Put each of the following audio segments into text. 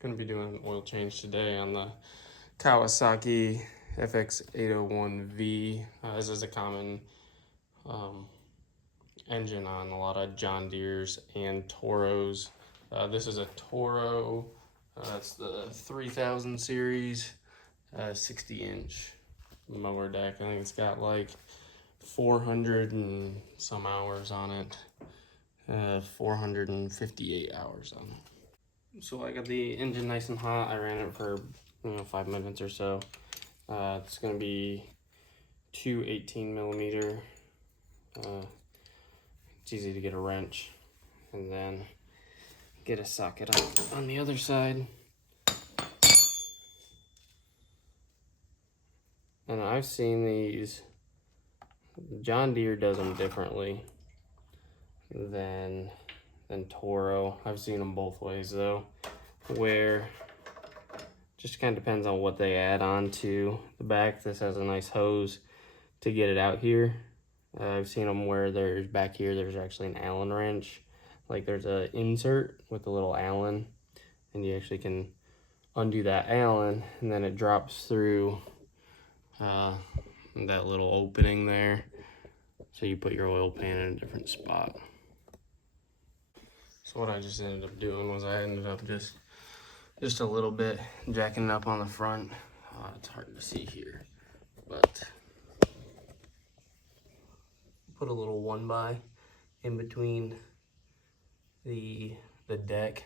Going to be doing an oil change today on the Kawasaki FX801V. This is a common engine on a lot of John Deere's and Toros. This is a Toro. It's the 3000 series, 60-inch mower deck. I think it's got like 400 and some hours on it. 458 hours on it. So I got the engine nice and hot. I ran it for 5 minutes or so. It's gonna be two 18mm. It's easy to get a wrench and then get a socket on the other side. And I've seen these, John Deere does them differently than Toro. I've seen them both ways though, where just kind of depends on what they add on to the back. This has a nice hose to get it out here. I've seen them where there's back here, there's actually an Allen wrench. Like there's an insert with a little Allen, and you actually can undo that Allen, and then it drops through that little opening there. So you put your oil pan in a different spot. So what I just ended up doing was I ended up just a little bit jacking it up on the front. It's hard to see here, but put a little 1x in between the deck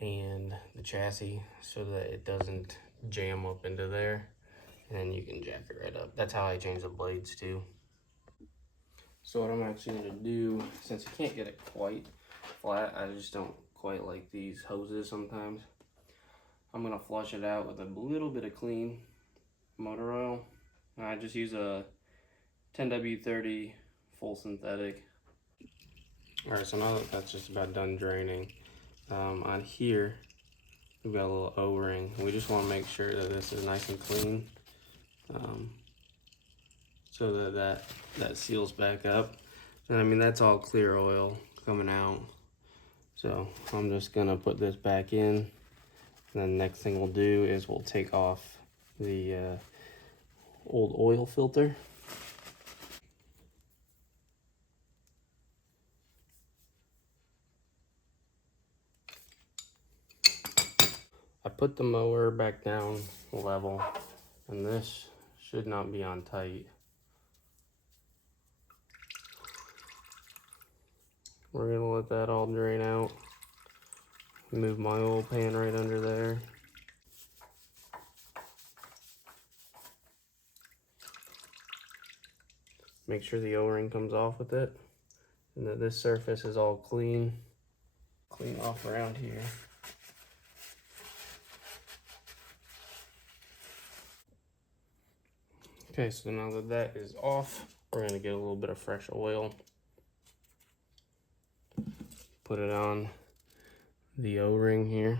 and the chassis so that it doesn't jam up into there, and then you can jack it right up. That's how I change the blades too. So what I'm actually going to do, since you can't get it quite flat, I just don't quite like these hoses sometimes. I'm going to flush it out with a little bit of clean motor oil. I just use a 10W30 full synthetic. Alright, so now that that's just about done draining, on here we've got a little O-ring. We just want to make sure that this is nice and clean, so that seals back up. And I mean, that's all clear oil coming out. So I'm just gonna put this back in, and then the next thing we'll do is we'll take off the old oil filter. I put the mower back down level, and this should not be on tight. We're gonna let that all drain out. Move my oil pan right under there. Make sure the O-ring comes off with it, and that this surface is all clean off around here. Okay, so now that that is off, we're gonna get a little bit of fresh oil. Put it on the O-ring here.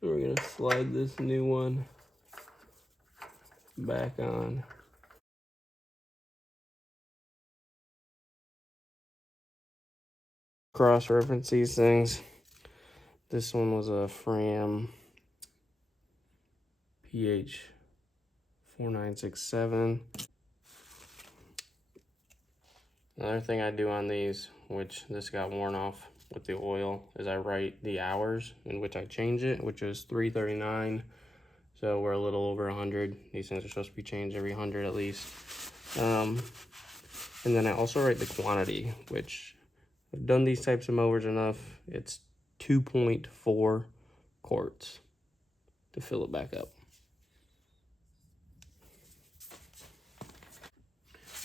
We're gonna slide this new one back on. Cross-reference these things. This one was a Fram PH4967. Another thing I do on these, which this got worn off with the oil, is I write the hours in which I change it, which is 339. So we're a little over 100. These things are supposed to be changed every 100 at least. And then I also write the quantity, which I've done these types of mowers enough. It's 2.4 quarts to fill it back up.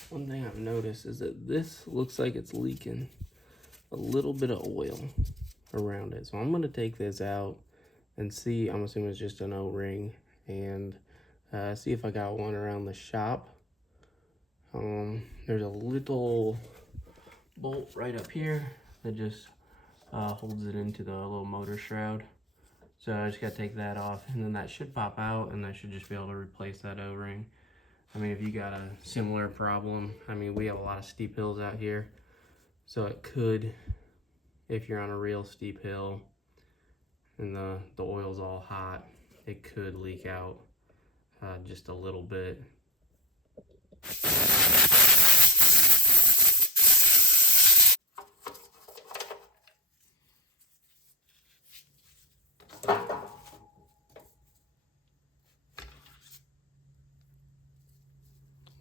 One thing I've noticed is that this looks like it's leaking a little bit of oil around it. So I'm gonna take this out and see, I'm assuming it's just an O-ring, and see if I got one around the shop. There's a little bolt right up here that just holds it into the little motor shroud. So I just gotta take that off, and then that should pop out, and I should just be able to replace that O-ring. I mean, if you got a similar problem, I mean, we have a lot of steep hills out here, so it could, if you're on a real steep hill and the oil's all hot, it could leak out just a little bit.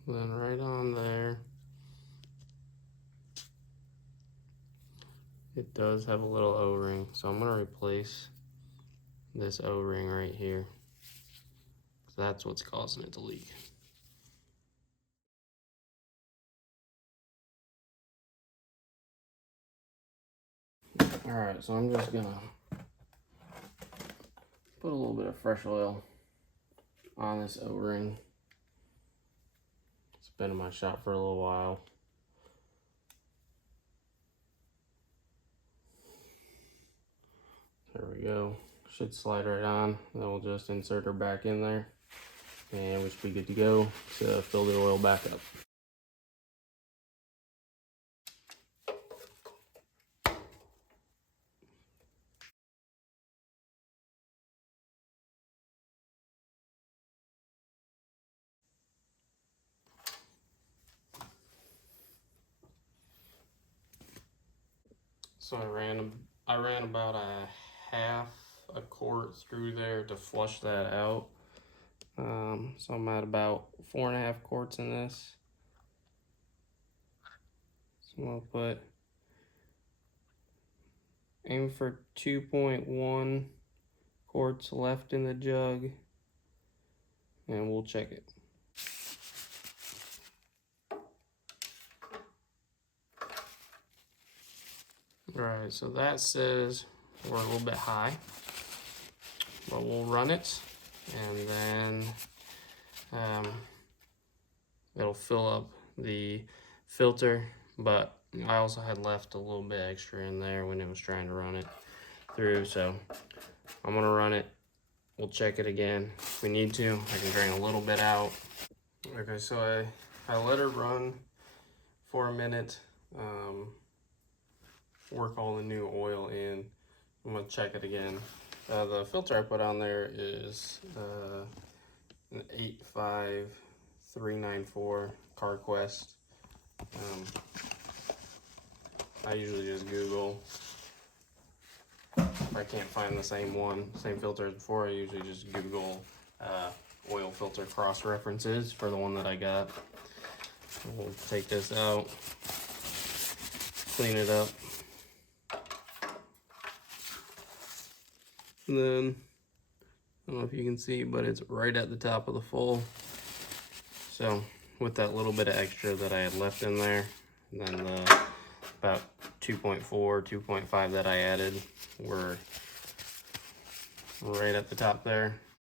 Then right on there, it does have a little O-ring, so I'm gonna replace this O-ring right here. So that's what's causing it to leak. Alright, so I'm just gonna put a little bit of fresh oil on this O-ring. It's been in my shop for a little while. There we go. Should slide right on. Then we'll just insert her back in there, and we should be good to go to fill the oil back up. So I ran about a half a quart through there to flush that out. So I'm at about 4.5 quarts in this. So I'm gonna aim for 2.1 quarts left in the jug, and we'll check it. Alright, so that says we're a little bit high, but we'll run it, and then it'll fill up the filter, but I also had left a little bit extra in there when it was trying to run it through, so I'm gonna run it. We'll check it again if we need to. I can drain a little bit out. Okay, so I let her run for a minute, work all the new oil in. I'm gonna check it again. The filter I put on there is an 85394 Quest. I usually just Google. If I can't find the same filter as before, I usually just Google oil filter cross references for the one that I got. We'll take this out, clean it up, and then I don't know if you can see, but it's right at the top of the full. So with that little bit of extra that I had left in there, and then the about 2.4, 2.5 that I added were right at the top there.